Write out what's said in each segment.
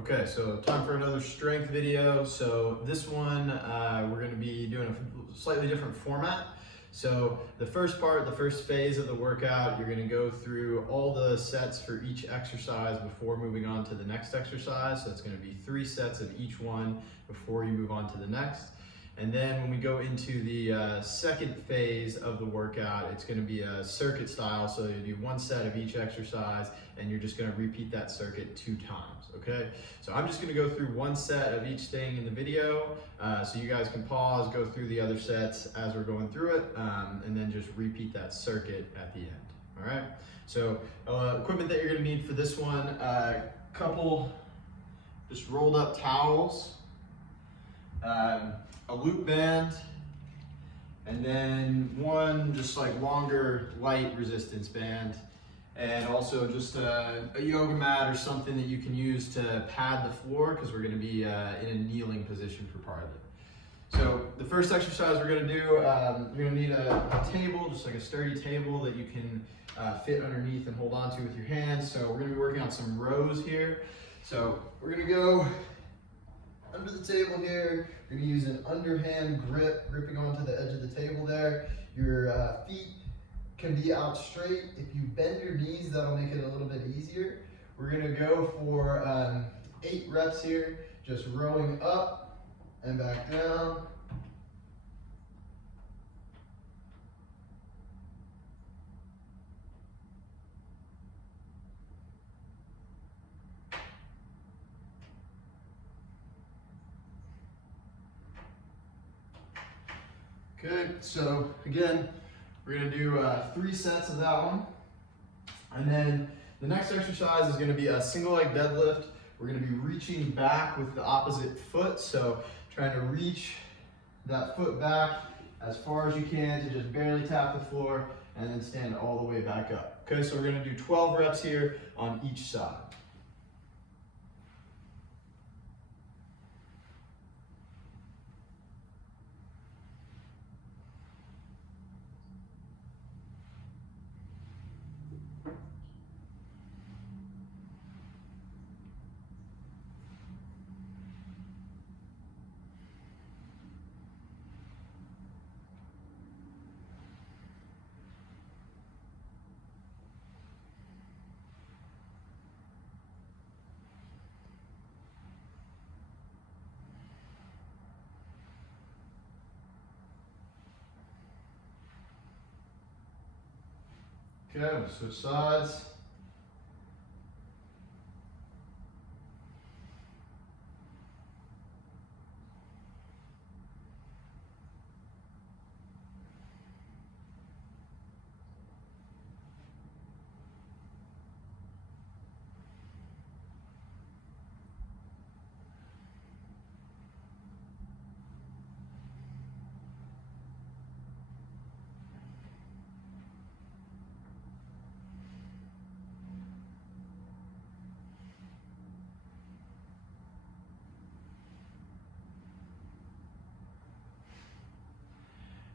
Okay, so time for another strength video. So this one, we're gonna be doing a slightly different format. So the first part, the first phase of the workout, you're gonna go through all the sets for each exercise before moving on to the next exercise. So it's gonna be 3 sets of each one before you move on to the next. And then when we go into the second phase of the workout, it's gonna be a circuit style. So you do 1 set of each exercise and you're just gonna repeat that circuit 2 times, okay? So I'm just gonna go through 1 set of each thing in the video, so you guys can pause, go through the other sets as we're going through it, and then just repeat that circuit at the end, all right? So equipment that you're gonna need for this one, couple just rolled up towels, a loop band, and then 1 just like longer light resistance band, and also just a yoga mat or something that you can use to pad the floor because we're going to be in a kneeling position for part of it. So the first exercise we're going to do, you're going to need a table, just like a sturdy table that you can fit underneath and hold on to with your hands. So we're going to be working on some rows here. So we're going to go under the table here. You're going to use an underhand grip, gripping onto the edge of the table there. Your feet can be out straight. If you bend your knees, that'll make it a little bit easier. We're going to go for 8 reps here, just rowing up and back down. Good, so again, we're gonna do 3 sets of that one. And then the next exercise is gonna be a single leg deadlift. We're gonna be reaching back with the opposite foot. So trying to reach that foot back as far as you can to just barely tap the floor and then stand all the way back up. Okay, so we're gonna do 12 reps here on each side. Okay, we'll switch sides.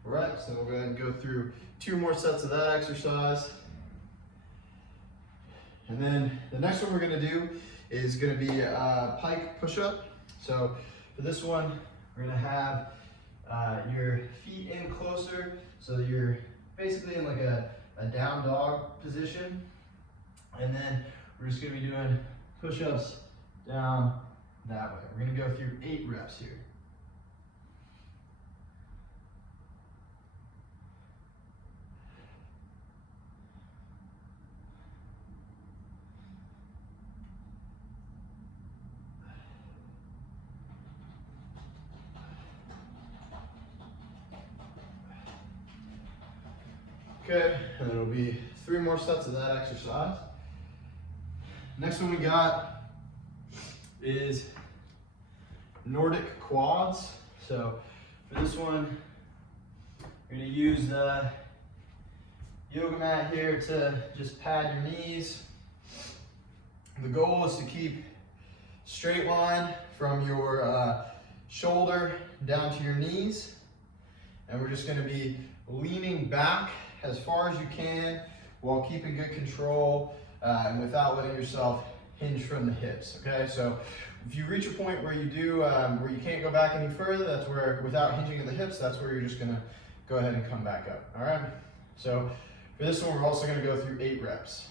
All right, so we'll go ahead and go through 2 more sets of that exercise. And then the next one we're gonna do is gonna be a Pike Pushup. So for this one, we're gonna have your feet in closer so that you're basically in like a down dog position. And then we're just gonna be doing push-ups down that way. We're gonna go through 8 reps here. Okay, and then it'll be 3 more sets of that exercise. Next one we got is Nordic Quads. So for this one, you're gonna use the yoga mat here to just pad your knees. The goal is to keep straight line from your shoulder down to your knees. And we're just gonna be leaning back as far as you can while keeping good control and without letting yourself hinge from the hips, okay? So if you reach a point where you do, where you can't go back any further, that's where, without hinging at the hips, that's where you're just gonna go ahead and come back up, all right? So for this one, we're also gonna go through 8 reps.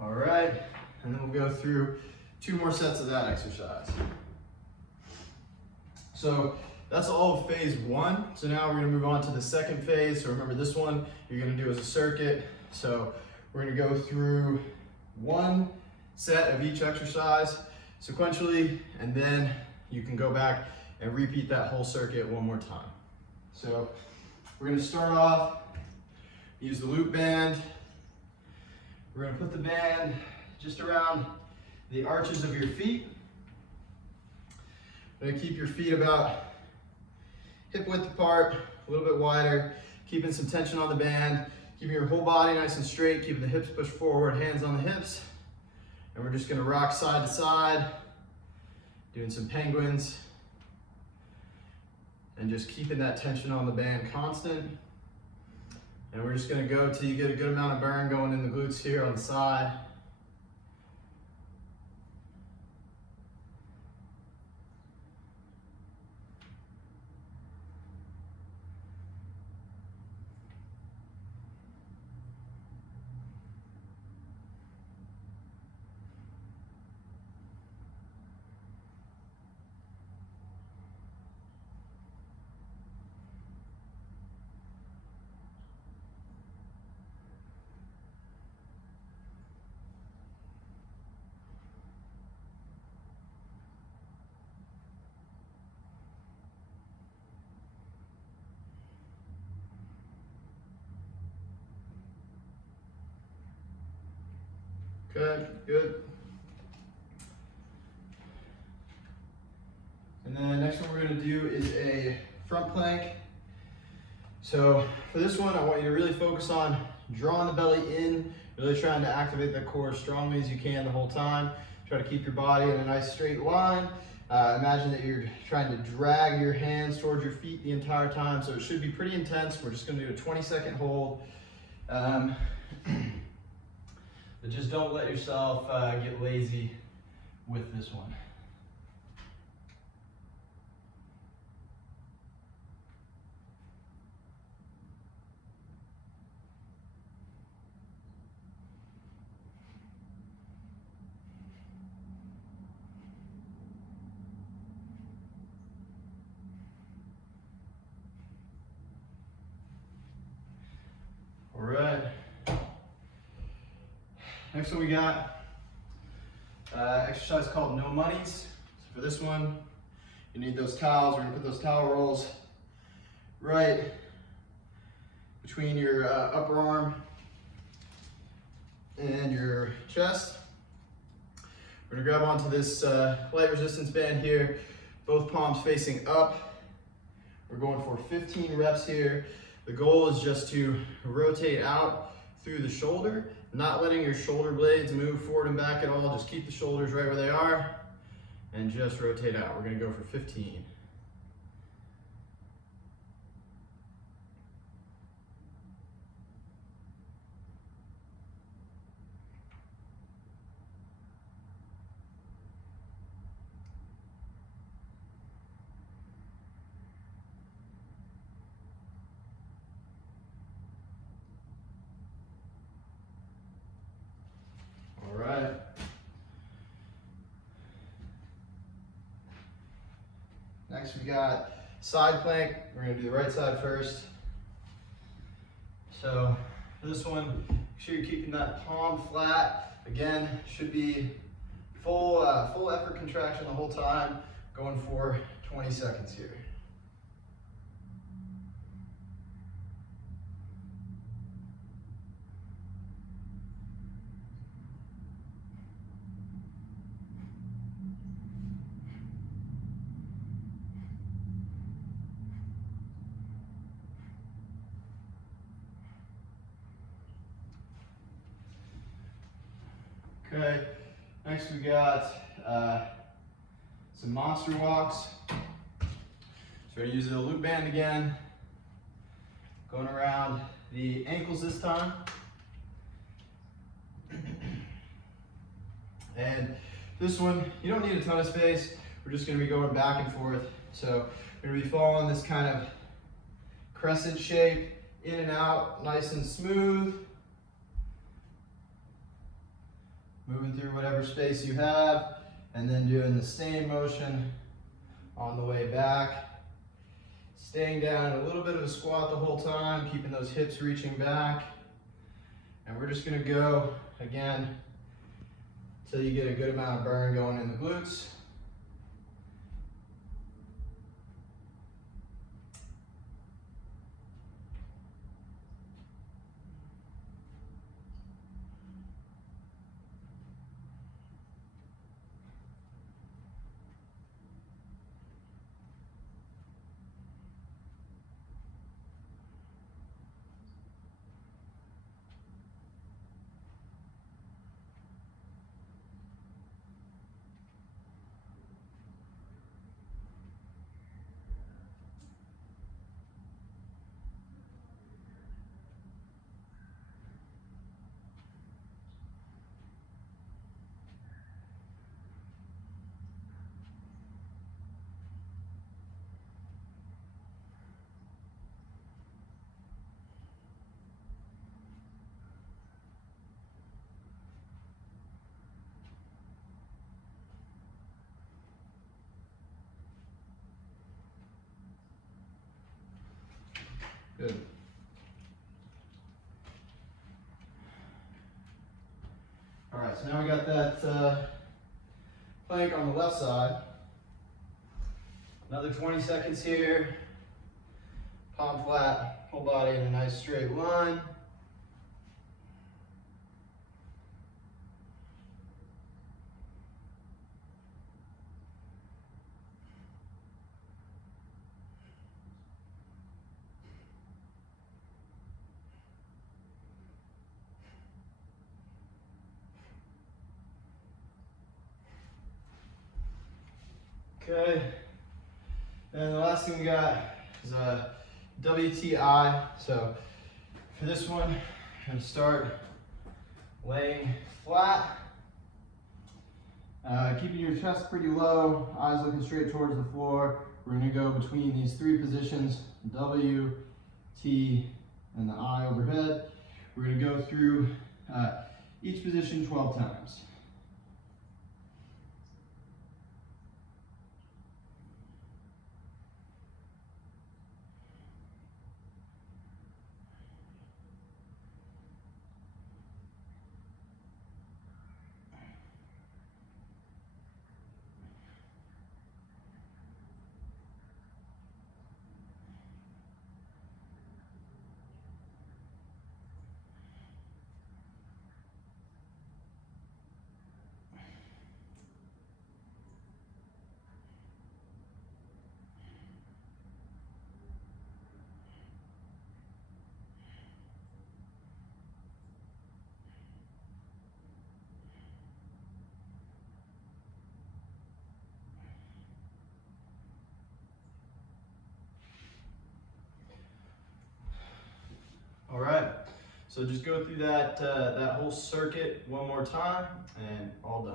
All right, and then we'll go through 2 more sets of that exercise. So that's all of phase 1. So now we're gonna move on to the second phase. So remember, this one you're gonna do as a circuit. So we're gonna go through 1 set of each exercise sequentially, and then you can go back and repeat that whole circuit 1 more time. So we're gonna start off, use the loop band. We're gonna put the band just around the arches of your feet. You're gonna keep your feet about hip width apart, a little bit wider, keeping some tension on the band, keeping your whole body nice and straight, keeping the hips pushed forward, hands on the hips. And we're just gonna rock side to side, doing some penguins, and just keeping that tension on the band constant. And we're just gonna go till you get a good amount of burn going in the glutes here on the side. Good, good. And then next one we're gonna do is a front plank. So for this one, I want you to really focus on drawing the belly in, really trying to activate the core as strongly as you can the whole time. Try to keep your body in a nice straight line. Imagine that you're trying to drag your hands towards your feet the entire time. So it should be pretty intense. We're just gonna do a 20-second hold. But just don't let yourself get lazy with this one. All right. Next one we got exercise called no monies. So for this one, you need those towels. We're gonna put those towel rolls right between your upper arm and your chest. We're gonna grab onto this light resistance band here, both palms facing up. We're going for 15 reps here. The goal is just to rotate out through the shoulder, not letting your shoulder blades move forward and back at all. Just keep the shoulders right where they are and just rotate out. We're gonna go for 15. All right. Next we got side plank. We're gonna do the right side first. So for this one, make sure you're keeping that palm flat. Again, should be Full effort contraction the whole time, going for 20 seconds here. Okay, next we got some monster walks. So we're gonna use the loop band again, going around the ankles this time. And this one, you don't need a ton of space. We're just gonna be going back and forth. So we're gonna be following this kind of crescent shape, in and out, nice and smooth. Moving through whatever space you have, and then doing the same motion on the way back. Staying down in a little bit of a squat the whole time, keeping those hips reaching back. And we're just gonna go, again, till you get a good amount of burn going in the glutes. Good. All right, so now we got that plank on the left side. Another 20 seconds here. Palm flat, whole body in a nice straight line. Okay, and the last thing we got is a WTI. So for this one, I'm gonna start laying flat, keeping your chest pretty low, eyes looking straight towards the floor. We're gonna go between these three positions, W, T, and the I overhead. We're gonna go through each position 12 times. All right, so just go through that whole circuit one more time and all done.